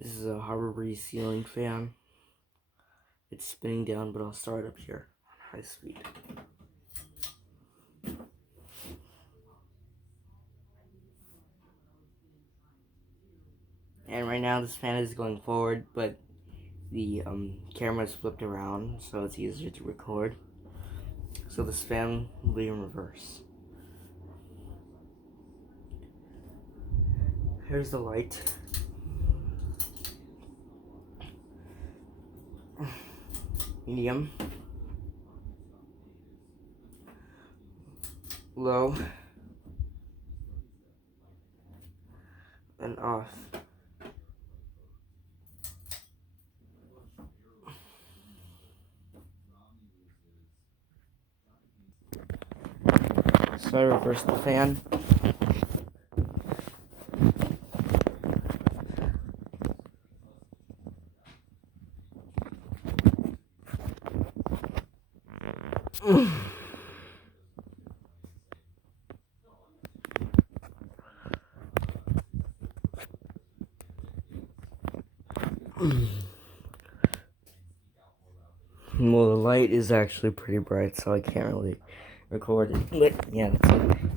This is a Harbor Breeze ceiling fan. It's spinning down, but I'll start up here on high speed. And right now this fan is going forward, but the camera is flipped around, so it's easier to record. So this fan will be in reverse. Here's the light. Medium. Low. And off. So I reverse the fan. Well, the light is actually pretty bright, so I can't really record it. But yeah, that's it.